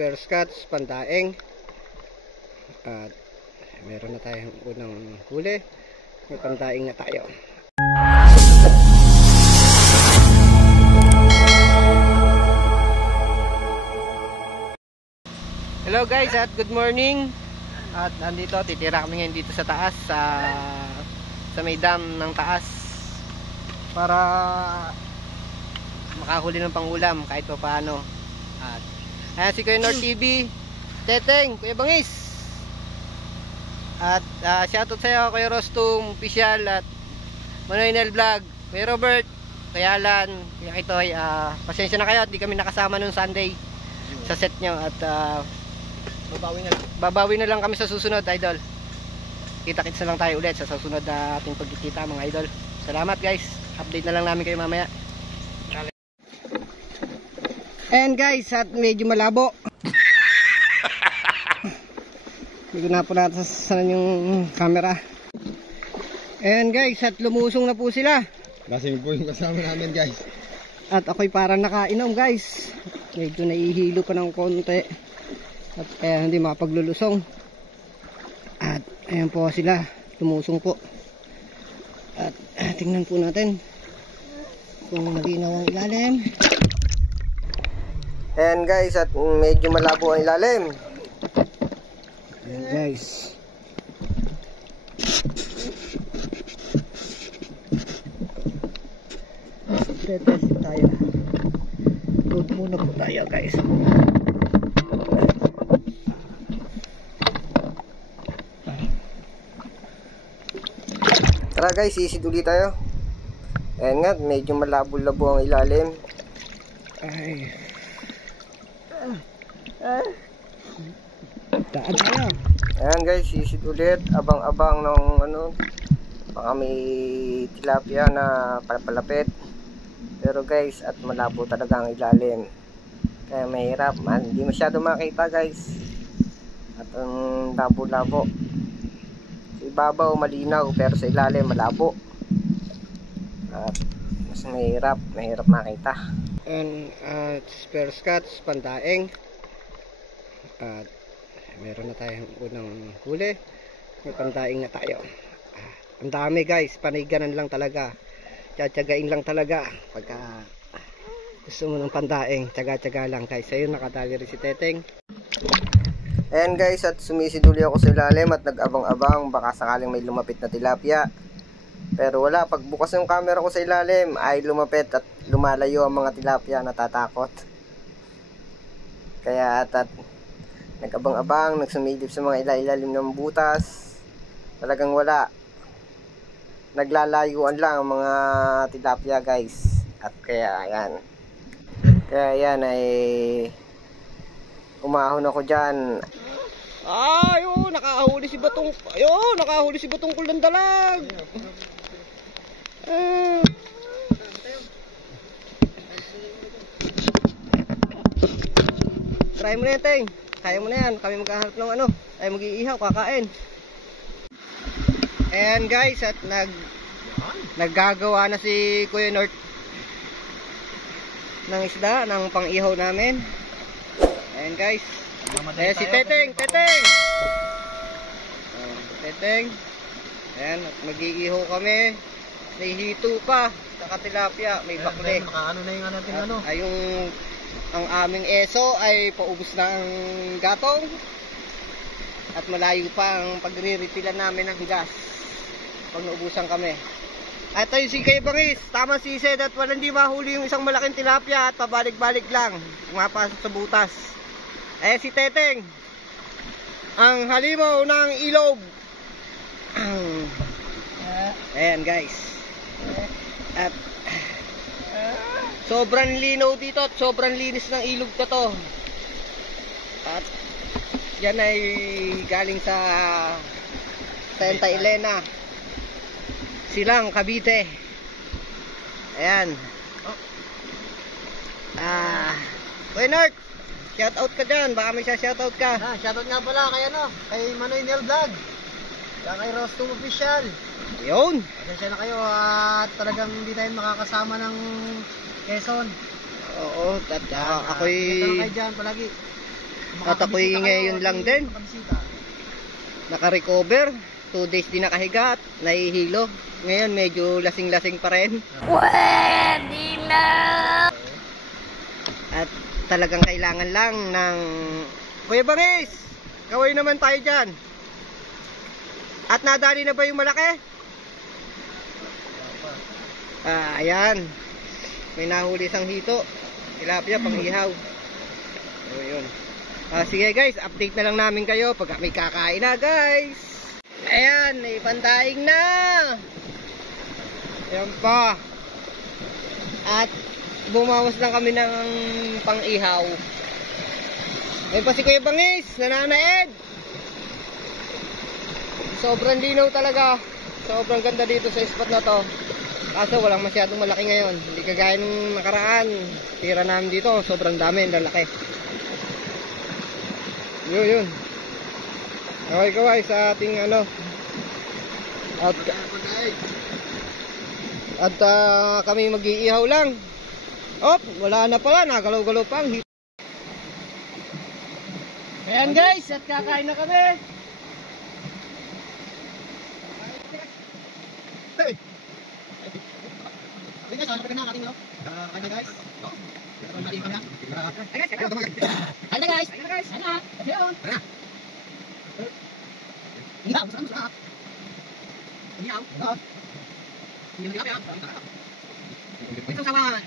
spare scotch, pandaing. At meron na tayong unang huli. May pandaing na tayo. Hello guys at good morning. At nandito, titira kami ngayon dito sa taas, sa may dam ng taas, para makahuli ng pangulam kahit pa paano. At ayan si Kuya North TV, Teteng, Kuya Bangis. At shoutout sa'yo Kuya Rostum Official at Manoy Vlog, Kuya Robert, Kuya Alan, Kuya Kitoy. Pasensya na kayo at di kami nakasama nung Sunday sa set nyo. At babawi na lang kami sa susunod, idol. Kita-kits na lang tayo ulit sa susunod na ating pagkikita, mga idol. Salamat guys, update na lang namin kayo mamaya. And guys, at medyo malabo. Hindi ko na po natasanan yung camera. And guys, at lumusong na po sila. Lasing po yung kasama namin guys. At ako'y parang nakainom guys. Medyo naihilo pa ng konti. At kaya hindi makapaglulusong. At ayan po sila, lumusong po. At tingnan po natin kung malinaw ang ilalim. Ayan guys, at medyo malabo ang ilalim. Ayan guys. Test tayo. Load muna po tayo guys. Tara guys, sisid ulit tayo. Ayan nga, medyo malabo-labo ang ilalim. Ay. Daan tayo. Ayan guys, sisid ulit. Abang-abang ng baka may tilapia na palapit. Pero guys, at malabo talaga ang ilalim. Kaya mahirap. Hindi masyado makita guys. At ang labo-labo. Ibabaw malinaw pero sa ilalim malabo. At mas mahirap makita. And spare scotch, pandaing. At meron na tayong unang huli. May pandaing na tayo. Ang dami guys, paniganan lang talaga. Tiyagain lang talaga. Pagka gusto mo ng pandaing, tiyaga lang guys. Ayun, nakadali rin si Teteng. Ayan guys, at sumisiduli ako sa ilalim at nag-abang-abang baka sakaling may lumapit na tilapia. Pero wala, pagbukas ng camera ko sa ilalim ay lumapit at lumalayo ang mga tilapia, natatakot. Kaya at nag-abang-abang, nagsumilip sa mga ilalim ng butas. Talagang wala. Naglalayuan lang ang mga tilapia guys. At kaya ayan. Kaya ayan ay umahon ako dyan. Ayun, nakahuli si Batong. Ayun, nakahuli si Batong Kulandalag. Try mo na yan, Teng. Kaya mo na yan. Kami maghahanap ng tayo mag-iihaw, kakain. Ayan guys, at naggagawa na si Kuya North ng isda, ng pang-ihaw namin. Ayan guys. Ayan si Teteng. Teteng. Ayan, mag-iihaw kami. May hito pa, saka tilapia, may bakle. Makaano na yung natin Yung ang aming eso ay paubos ng gatong. At malayo pa ang pagre-refilan namin ng gas pag naubusan kami. At tayo si Kuya Bangis, tama si Sed, at walang di mahuli yung isang malaking tilapia at pabalik-balik lang, umapasok sa butas. Ayan si Teteng, ang halimaw ng ilog. Ayan guys. At sobrang linaw dito at sobrang linis ng ilog na to. At yan ay galing sa Santa Elena, Silang, Cavite. Ayan. Kuya North, shoutout ka dyan. Baka may shoutout ka. Shoutout nga pala kay kay Manoy Vlog, kay Rostum Official. Yun. Pasensya na kayo at talagang hindi tayo makakasama ng Quezon. Oo, at ako'y kayo dyan palagi. At ako'y ngayon lang din naka-recover. 2 days din nakahiga at nahihilo. Ngayon medyo lasing-lasing pa rin. Pwede na! At talagang kailangan lang ng... Kuya Bangis! Kaway naman tayo dyan. At nadali na ba yung malaki? Ayan. May nahuli isang hito. Tilapia pang ihaw. So yun. Sige guys, update na lang namin kayo pag may kakain na guys. Ayan, ipandaing na. Ayan pa. At bumawas lang kami ng pang ihaw. Ayan pa si Kuya Bangis, nananaed. Sobrang linaw talaga. Sobrang ganda dito sa spot na to. Kaso walang masyadong malaki ngayon. Hindi kagaya nung nakaraan. Tira namin dito, sobrang dami, lalaki. Yun. Kaway sa ating ano. At kami mag-iihaw lang. Wala na pala, nagalaw-galaw pa. Ayan guys, at kakain na kami. Hey! Hey guys, ano pa na ating no? Kaya guys. Ano guys? Ano? Ayun. Ihaw, saan mo? Ihaw. Ihaw. Ito sawan.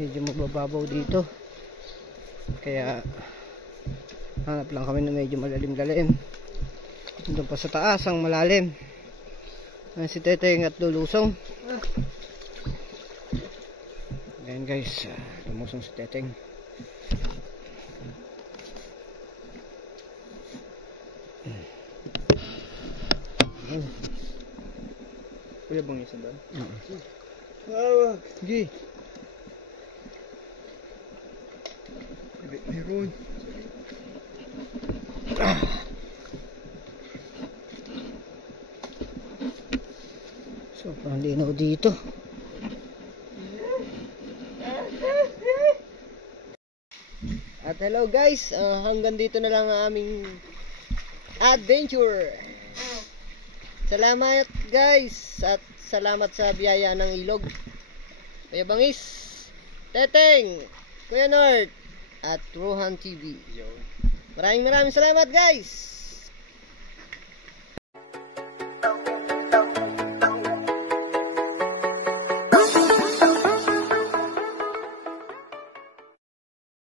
Medyo mabababaw dito, kaya hanap lang kami na medyo malalim-lalim. Doon pa sa taas ang malalim. Si Teteng at lulusong. Ayan guys, lumusong si Teteng. Kuya Bangis ba? Tawag. Sige. Meron. Sobrang linaw dito. At hello guys, hanggang dito na lang ang aming adventure. Salamat guys, at salamat sa biyaya ng ilog. Kuya Bangis, Teteng, Kuya Nord, at Rohan TV. Maraming salamat guys.